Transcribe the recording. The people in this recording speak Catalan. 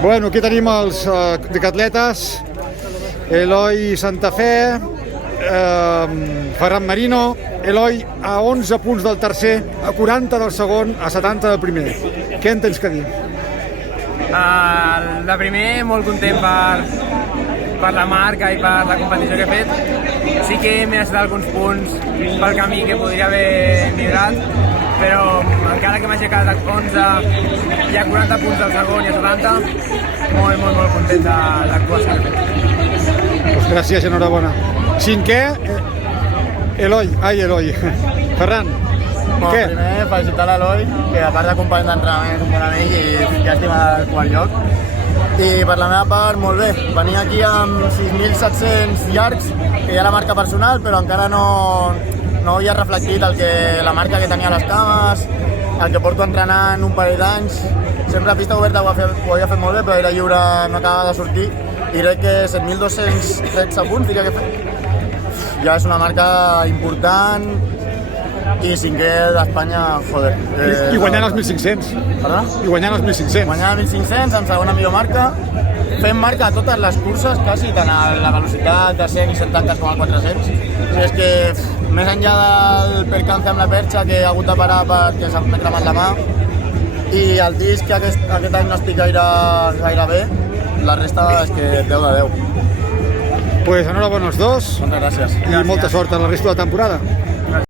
Bueno, aquí tenim els decatletes, Eloi Santafé, Ferran Marino, Eloi a 11 punts del tercer, a 40 del segon, a 70 del primer. Què en tens que dir? De primer, molt content per la marca i per la competició que he fet. Sí que m'he deixat alguns punts pel camí que podria haver millorat, però encara que m'hagi quedat a 11 i a 40 punts del segon i a 70, molt content de l'actuació que he fet. Pues gràcies, enhorabona. Cinquè, Eloi. Ferran, què? Primer, felicitar l'Eloi, que a part de company d'entrenament és un bon amic i que estima el quart lloc. I per la meva part, molt bé. Venia aquí amb 6.700 llargs, que ja era marca personal, però encara no havia reflectit la marca que tenia a les cames, el que porto entrenant un parell d'anys. Sempre a pista oberta ho havia fet molt bé, però era lliure, no acabava de sortir. I crec que 7.213 punts, diria que he fet. Ja és una marca important i cinquè d'Espanya, joder. I guanyant els 1.500. Perdó? I guanyant els 1.500. Guanyant 1.500, amb segona millor marca. Fem marca a totes les curses, quasi, tant a la velocitat de 100 i 100 tanques com al 400. I és que, més enllà del percance amb la perxa, que he hagut de parar perquè m'he cremat la mà, i el disc, que aquest any no estic gaire bé, la resta és que 10 de 10. Pues enhorabona els dos. Moltes gràcies. I molta sort a la resta de la temporada.